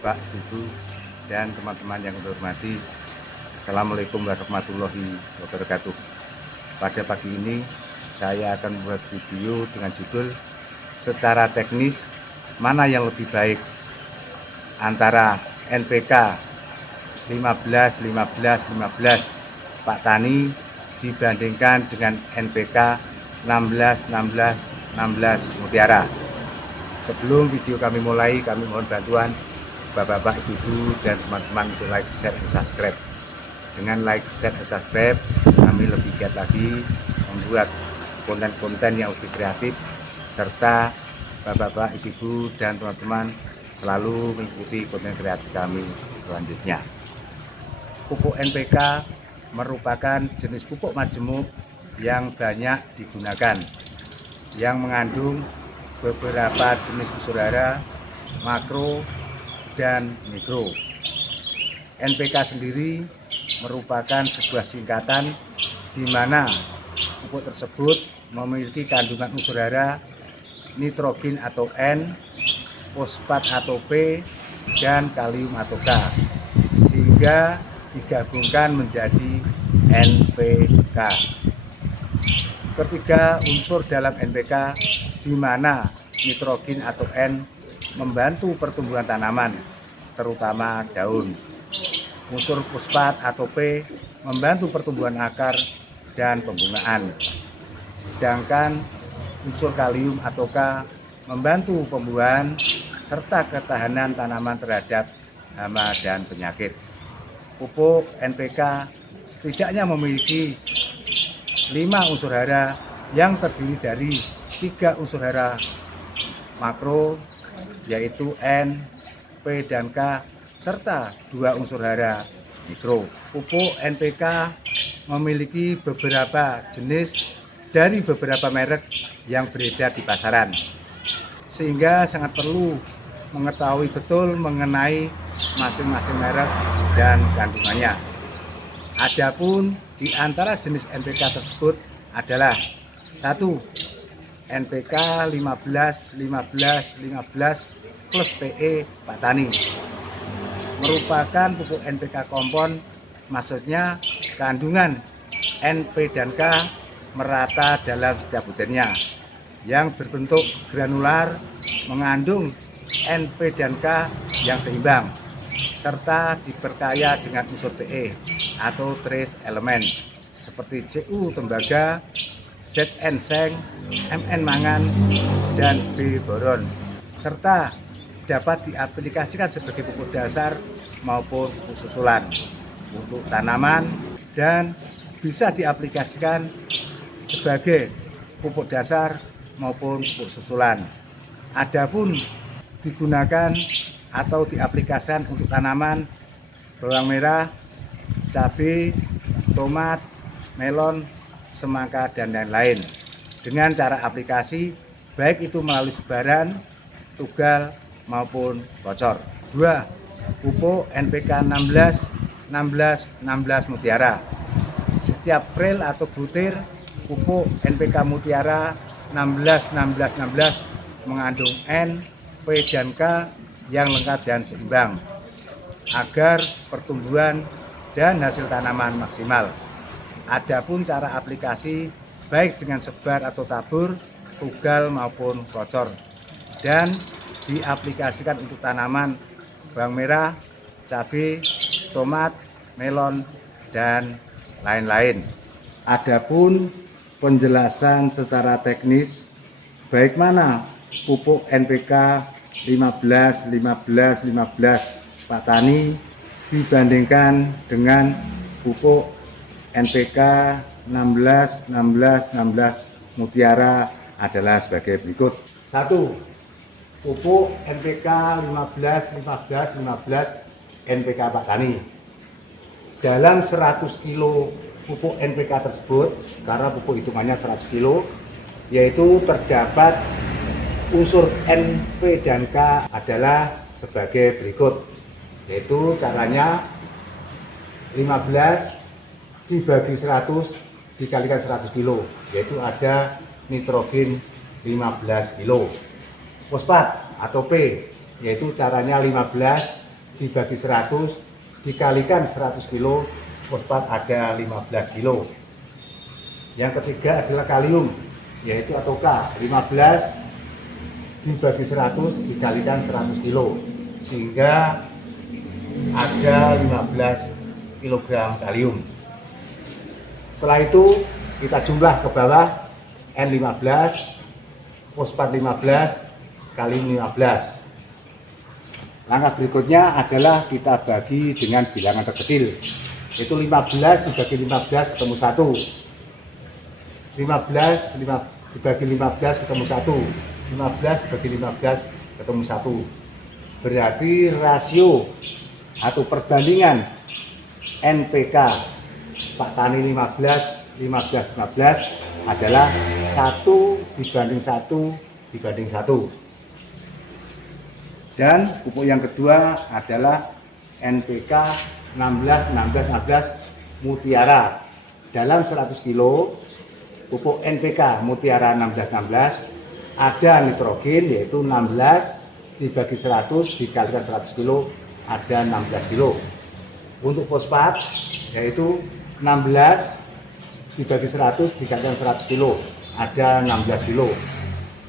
Bapak, Ibu, dan teman-teman yang saya hormati. Assalamualaikum warahmatullahi wabarakatuh. Pada pagi ini saya akan membuat video dengan judul secara teknis mana yang lebih baik antara NPK 15-15-15 Pak Tani dibandingkan dengan NPK 16-16-16 Mutiara. Sebelum video kami mulai, kami mohon bantuan Bapak-bapak, Ibu, dan teman-teman untuk like, share, dan subscribe. Dengan like, share, dan subscribe, kami lebih giat lagi membuat konten-konten yang lebih kreatif, serta Bapak-bapak, Ibu, dan teman-teman selalu mengikuti konten kreatif kami selanjutnya. Pupuk NPK merupakan jenis pupuk majemuk yang banyak digunakan, yang mengandung beberapa jenis unsur hara, makro, dan mikro. NPK sendiri merupakan sebuah singkatan di mana pupuk tersebut memiliki kandungan unsur hara nitrogen atau N, fosfat atau P, dan kalium atau K, sehingga digabungkan menjadi NPK. Ketiga unsur dalam NPK di mana nitrogen atau N membantu pertumbuhan tanaman, terutama daun. Unsur fosfat atau P membantu pertumbuhan akar dan pembungaan. Sedangkan unsur kalium atau K membantu pembuahan serta ketahanan tanaman terhadap hama dan penyakit. Pupuk NPK setidaknya memiliki 5 unsur hara yang terdiri dari 3 unsur hara makro, yaitu N, P, dan K, serta 2 unsur hara mikro. Pupuk NPK memiliki beberapa jenis dari beberapa merek yang beredar di pasaran, sehingga sangat perlu mengetahui betul mengenai masing-masing merek dan kandungannya. Adapun di antara jenis NPK tersebut adalah 1. NPK 15-15-15 plus PE Pak Tani merupakan pupuk NPK kompon, maksudnya kandungan NP dan K merata dalam setiap butirnya, yang berbentuk granular, mengandung NP dan K yang seimbang, serta diperkaya dengan unsur PE atau trace elemen seperti Cu tembaga, Zn seng, Mn mangan, dan B boron, serta dapat diaplikasikan sebagai pupuk dasar maupun pupuk susulan untuk tanaman, dan bisa diaplikasikan sebagai pupuk dasar maupun pupuk susulan. Adapun digunakan atau diaplikasikan untuk tanaman bawang merah, cabai, tomat, melon, semangka, dan lain-lain, dengan cara aplikasi baik itu melalui sebaran, tugal, maupun bocor. 2. Pupuk NPK 16-16-16 Mutiara. Setiap rel atau butir pupuk NPK Mutiara 16-16-16 mengandung N, P, dan K yang lengkap dan seimbang agar pertumbuhan dan hasil tanaman maksimal. Adapun cara aplikasi baik dengan sebar atau tabur, tugal maupun bocor, dan diaplikasikan untuk tanaman bawang merah, cabai, tomat, melon, dan lain-lain. Adapun penjelasan secara teknis baik mana pupuk NPK 15-15-15 Pak Tani dibandingkan dengan pupuk NPK 16-16-16 Mutiara adalah sebagai berikut. 1. Pupuk NPK 15-15-15 NPK Pak Tani. Dalam 100 kilo pupuk NPK tersebut, karena pupuk hitungannya 100 kilo, yaitu terdapat unsur N, P, dan K adalah sebagai berikut, yaitu caranya 15 dibagi 100 dikalikan 100 kilo, yaitu ada nitrogen 15 kilo. Fosfat atau P, yaitu caranya 15 dibagi 100 dikalikan 100 kilo, fosfat ada 15 kilo. Yang ketiga adalah kalium, yaitu atau K, 15 dibagi 100 dikalikan 100 kilo, sehingga ada 15 kg kalium. Setelah itu kita jumlah ke bawah, N15, fosfat 15, kalium 15. Langkah berikutnya adalah kita bagi dengan bilangan terkecil, yaitu 15 dibagi 15 ketemu 1. 15 dibagi 15 ketemu 1. 15 dibagi 15 ketemu 1. Berarti rasio atau perbandingan NPK Pak Tani 15 adalah 1:1 dan pupuk yang kedua adalah NPK 16 Mutiara. Dalam 100 kilo pupuk NPK Mutiara 16 ada nitrogen, yaitu 16 dibagi 100 dikalikan 100 kilo ada 16 kilo. Untuk fosfat yaitu 16 dibagi 100 dikalikan 100 kilo ada 16 kilo.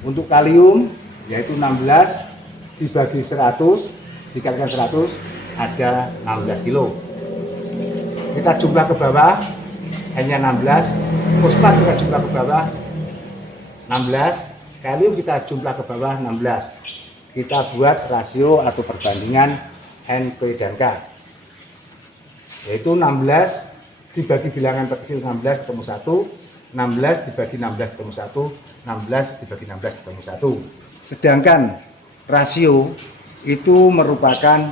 Untuk kalium yaitu 16 dibagi 100 dikalikan 100 ada 16 kilo. Kita jumlah ke bawah, hanya 16, fosfat kita jumlah ke bawah 16, kalium kita jumlah ke bawah 16. Kita buat rasio atau perbandingan NP dan K, yaitu 16 dibagi bilangan terkecil 16 ketemu 1, 16 dibagi 16 ketemu 1, 16 dibagi 16 ketemu 1. Sedangkan rasio itu merupakan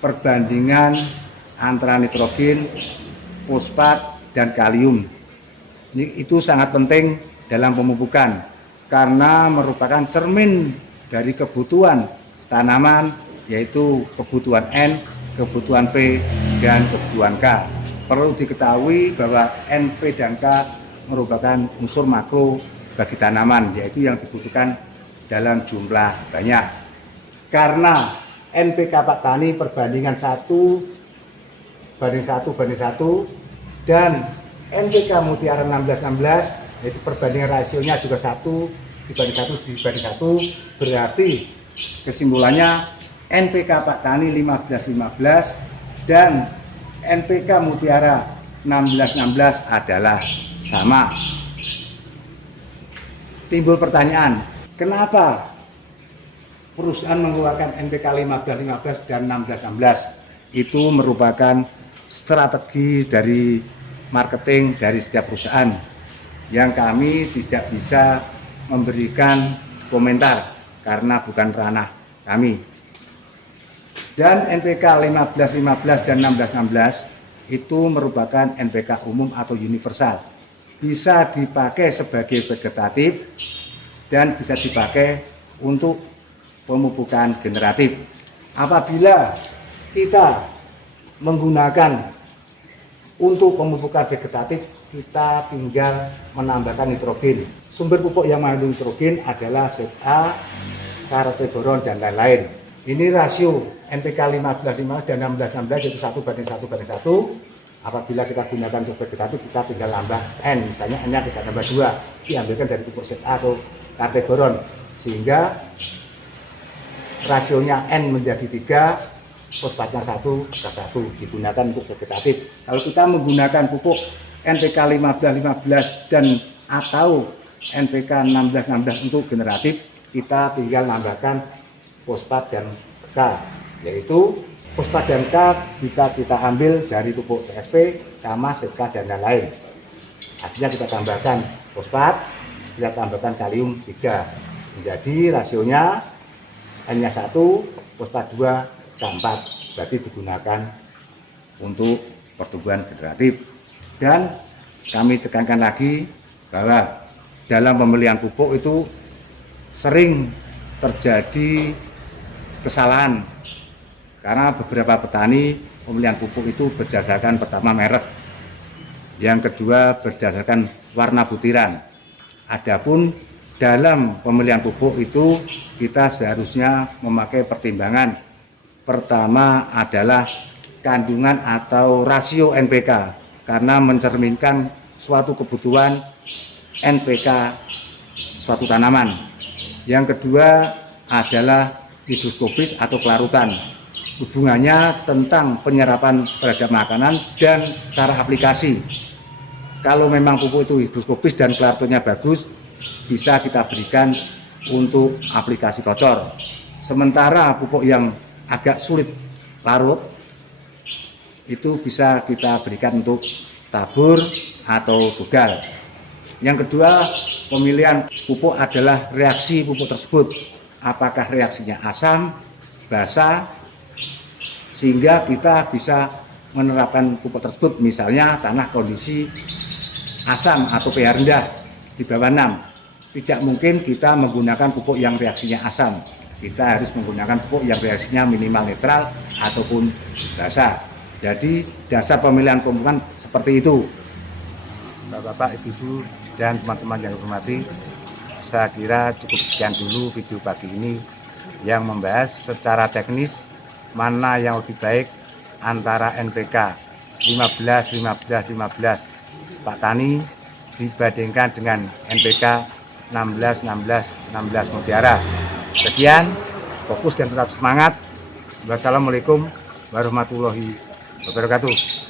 perbandingan antara nitrogen, fosfat, dan kalium. Itu sangat penting dalam pemupukan karena merupakan cermin dari kebutuhan tanaman, yaitu kebutuhan N, kebutuhan P, dan kebutuhan K. Perlu diketahui bahwa NP dan K merupakan unsur makro bagi tanaman, yaitu yang dibutuhkan dalam jumlah banyak. Karena NPK Pak Tani perbandingan 1:1 dan NPK Mutiara 16 yaitu perbandingan rasionya juga 1:1 berarti kesimpulannya NPK Pak Tani 15 dan NPK Mutiara 16 adalah sama. Timbul pertanyaan, kenapa perusahaan mengeluarkan NPK 15 dan 16? Itu merupakan strategi dari marketing dari setiap perusahaan yang kami tidak bisa memberikan komentar karena bukan ranah kami. Dan NPK 15 dan 16 itu merupakan NPK umum atau universal, bisa dipakai sebagai vegetatif dan bisa dipakai untuk pemupukan generatif. Apabila kita menggunakan untuk pemupukan vegetatif, kita tinggal menambahkan nitrogen. Sumber pupuk yang mengandung nitrogen adalah ZA, karoteboron, dan lain-lain. Ini rasio NPK 15 dan 16 yaitu 1:1. Apabila kita gunakan untuk vegetatif, kita tinggal nambah N, misalnya N-nya kita tambah 2, diambilkan dari pupuk ZA atau karoteboron, sehingga rasionya N menjadi 3, fosfatnya 1:1 digunakan untuk vegetatif. Kalau kita menggunakan pupuk NPK 15 dan atau NPK 16 untuk generatif, kita tinggal nambahkan fosfat dan K, yaitu fosfat dan K bisa kita ambil dari pupuk TSP, sama ZK, dan lain-lain. Artinya kita tambahkan fosfat, kita tambahkan kalium 3, menjadi rasionya N-nya 1, fosfat 2, K4, berarti digunakan untuk pertumbuhan generatif. Dan kami tekankan lagi bahwa dalam pemilihan pupuk itu sering terjadi kesalahan karena beberapa petani pemilihan pupuk itu berdasarkan pertama merek, yang kedua berdasarkan warna butiran. Adapun dalam pemilihan pupuk itu kita seharusnya memakai pertimbangan Pertama adalah kandungan atau rasio NPK, karena mencerminkan suatu kebutuhan NPK suatu tanaman. Yang kedua adalah higroskopis atau kelarutan. Hubungannya tentang penyerapan terhadap makanan dan cara aplikasi. Kalau memang pupuk itu higroskopis dan kelarutannya bagus, bisa kita berikan untuk aplikasi kocor. Sementara pupuk yang agak sulit larut, itu bisa kita berikan untuk tabur atau tugal. Yang kedua, pemilihan pupuk adalah reaksi pupuk tersebut. Apakah reaksinya asam, basa, sehingga kita bisa menerapkan pupuk tersebut. Misalnya tanah kondisi asam atau pH rendah di bawah 6. Tidak mungkin kita menggunakan pupuk yang reaksinya asam. Kita harus menggunakan pupuk yang reaksinya minimal netral ataupun basa. Jadi dasar pemilihan pemupukan seperti itu. Bapak-bapak, ibu-ibu, dan teman-teman yang hormati, saya kira cukup sekian dulu video pagi ini yang membahas secara teknis mana yang lebih baik antara NPK 15-15-15 Pak Tani dibandingkan dengan NPK 16-16-16 Mutiara. Sekian, fokus dan tetap semangat. Wassalamualaikum warahmatullahi wabarakatuh.